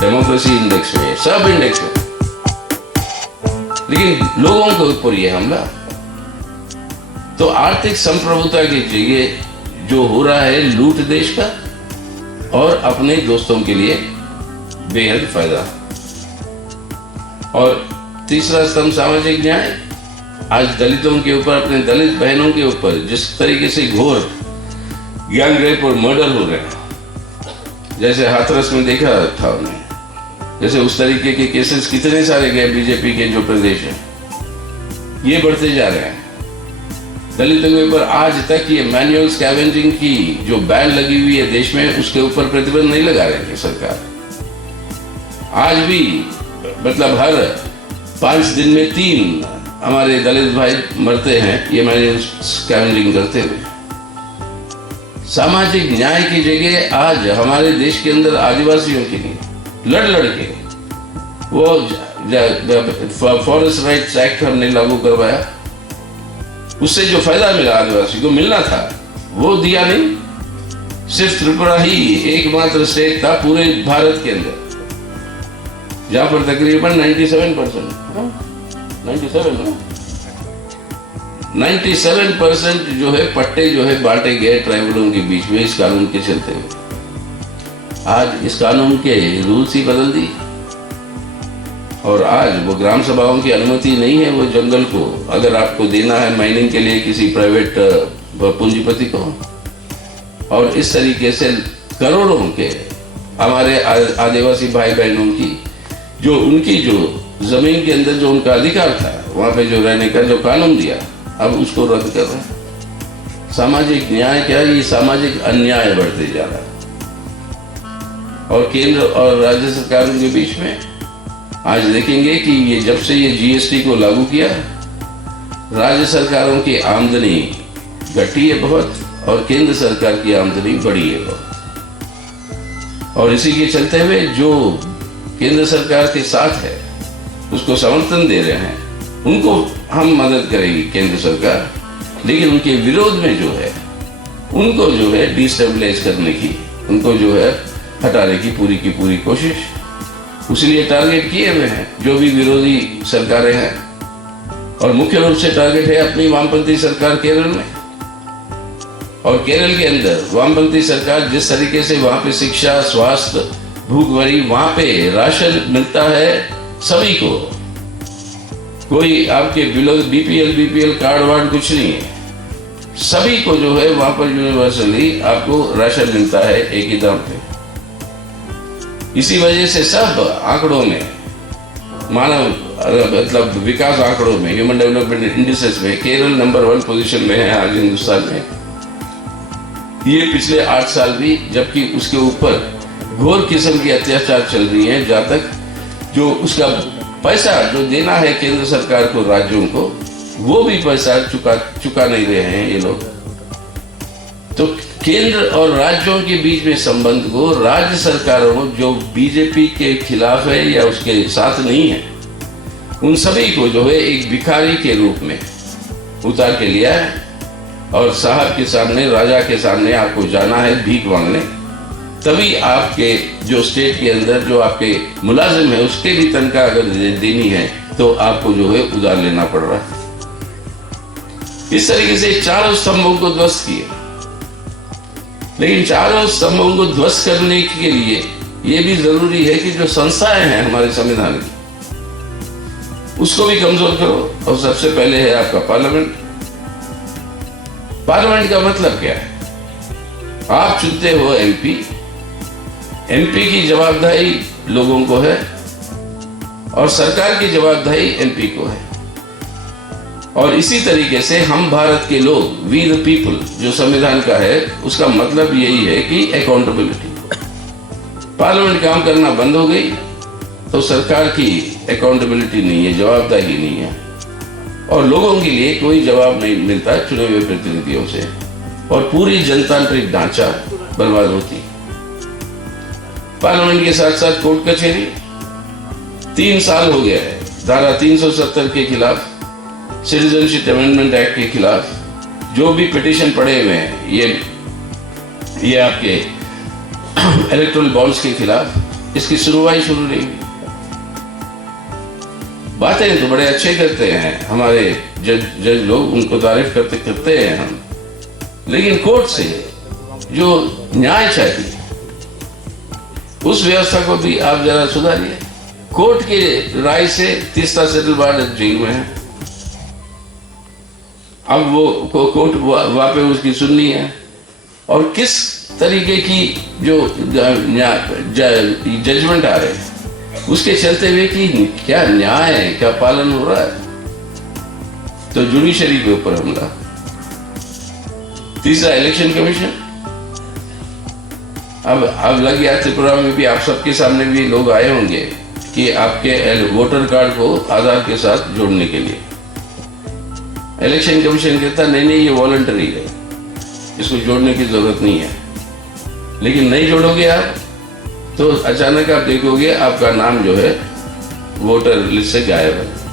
Democracy index में, सब index में, लेकिन लोगों के ऊपर ये हमला। तो आर्थिक संप्रभुता की जगह जो हो रहा है लूट देश का, और अपने दोस्तों के लिए बेहद फायदा। और तीसरा स्तंभ सामाजिक न्याय। आज दलितों के ऊपर, अपने दलित बहनों के ऊपर जिस तरीके से घोर गैंग रेप और मर्डर हो रहे हैं, जैसे हाथरस में देखा था उन्हें, जैसे उस तरीके के केसेस कितने सारे गए बीजेपी के जो प्रदेश है, ये बढ़ते जा रहे हैं। दलितों के ऊपर आज तक ये मैनुअल स्कैवेंजिंग की जो बैन लगी हुई है देश में, उसके ऊपर प्रतिबंध नहीं लगा रही है सरकार। आज भी मतलब हर 5 दिन में 3 हमारे दलित भाई मरते हैं ये मैनुअल स्कैवेंजिंग करते हुए। सामाजिक न्याय की जगह आज हमारे देश के अंदर आदिवासियों के लिए लड़ के वो फॉरेस्ट राइट्स एक्ट हमने लागू करवाया। उससे जो फायदा मिला आदिवासी को मिलना था वो दिया नहीं। सिर्फ त्रिपुरा ही एकमात्र स्टेट था पूरे भारत के अंदर जहां पर तकरीबन 97% जो है पट्टे जो है बांटे गए ट्राइबलों के बीच में इस कानून के चलते हुए। आज इस कानून के रूल्स ही बदल दी, और आज वो ग्राम सभाओं की अनुमति नहीं है वो जंगल को अगर आपको देना है माइनिंग के लिए किसी प्राइवेट पूंजीपति को। और इस तरीके से करोड़ों के हमारे आदिवासी भाई बहनों की जो उनकी जो जमीन के अंदर जो उनका अधिकार था वहां पे जो रहने का जो कानून दिया, अब उसको रद्द कर रहे हैं। सामाजिक न्याय क्या, ये सामाजिक अन्याय बढ़ते जा रहा है। और केंद्र और राज्य सरकारों के बीच में आज देखेंगे कि ये जब से ये जीएसटी को लागू किया, राज्य सरकारों की आमदनी घटी है बहुत, और केंद्र सरकार की आमदनी बढ़ी है बहुत। और इसी के चलते हुए जो केंद्र सरकार के साथ है उसको समर्थन दे रहे हैं, उनको हम मदद करेगी केंद्र सरकार, लेकिन उनके विरोध में जो है उनको जो है डिस्टेबलाइज करने की, उनको जो है हटाने की पूरी कोशिश, उसलिए टारगेट किए हुए हैं जो भी विरोधी सरकारें हैं। और मुख्य रूप से टारगेट है अपनी वामपंथी सरकार केरल में। और केरल के अंदर वामपंथी सरकार जिस तरीके से वहां पे शिक्षा, स्वास्थ्य, भूखमरी, वहां पे राशन मिलता है सभी को, कोई आपके बीपीएल कार्ड वार्ड कुछ नहीं है, सभी को जो है वहां पर यूनिवर्सली आपको राशन मिलता है एक ही दाम पे। इसी वजह से सब आंकड़ों में, मानव मतलब विकास आंकड़ों में, ह्यूमन डेवलपमेंट इंडिसेस में केरल नंबर 1 पोजीशन में है आज हिंदुस्तान में। ये पिछले 8 साल भी, जबकि उसके ऊपर घोर किस्म की अत्याचार चल रही है। जहां तक जो उसका पैसा जो देना है केंद्र सरकार को राज्यों को, वो भी पैसा चुका नहीं रहे हैं ये लोग। तो केंद्र और राज्यों के बीच में संबंध को राज्य सरकारों जो बीजेपी के खिलाफ है या उसके साथ नहीं है, उन सभी को जो है एक भिखारी के रूप में उतार के लिया है। और साहब के सामने, राजा के सामने आपको जाना है भीख मांगने, तभी आपके जो स्टेट के अंदर जो आपके मुलाजिम है उसके भी तनख्वाह अगर देनी है तो आपको जो है उधार लेना पड़ रहा है। इस तरीके से चारों स्तंभों को ध्वस्त किया। लेकिन चारों स्तंभों को ध्वस्त करने के लिए यह भी जरूरी है कि जो संस्थाएं हैं हमारे संविधान की, उसको भी कमजोर करो। और सबसे पहले है आपका पार्लियामेंट। पार्लियामेंट का मतलब क्या है? आप चुनते हो एमपी, एमपी की जवाबदेही लोगों को है और सरकार की जवाबदेही एमपी को है। और इसी तरीके से हम भारत के लोग, वी द पीपल, जो संविधान का है, उसका मतलब यही है कि अकाउंटेबिलिटी। पार्लियामेंट काम करना बंद हो गई तो सरकार की अकाउंटेबिलिटी नहीं है, जवाबदेही नहीं है, और लोगों के लिए कोई जवाब नहीं मिलता चुने हुए प्रतिनिधियों से, और पूरी जनतांत्रिक ढांचा बर्बाद होती। पार्लियामेंट के साथ साथ कोर्ट कचहरी 3 साल हो गया है धारा 370 के खिलाफ, सिटीजनशिप अमेंडमेंट एक्ट के खिलाफ जो भी पिटीशन पड़े हुए हैं, ये आपके इलेक्टोरल बॉन्ड्स के खिलाफ, इसकी सुनवाई शुरू नहीं हुई। बातें तो बड़े अच्छे करते हैं हमारे जज लोग, उनको तारीफ करते हैं हम, लेकिन कोर्ट से जो न्याय चाहिए उस व्यवस्था को भी आप जरा सुधारिए। कोर्ट के राय से तीसरा सेटल वार्ड जेल में है, अब वो कोर्ट वहां पे उसकी सुननी है, और किस तरीके की जो जजमेंट आ रहे हैं उसके चलते हुए कि क्या न्याय है, क्या पालन हो रहा है, तो जुडिशरी के ऊपर हमला। तीसरा इलेक्शन कमीशन, अब लग गया त्रिपुरा में भी, आप सबके सामने भी लोग आए होंगे कि आपके वोटर कार्ड को आधार के साथ जोड़ने के लिए। इलेक्शन कमीशन कहता नहीं ये वॉलंटरी है, इसको जोड़ने की जरूरत नहीं है। लेकिन नहीं जोड़ोगे आप तो अचानक आप देखोगे आपका नाम जो है वोटर लिस्ट से गायब है।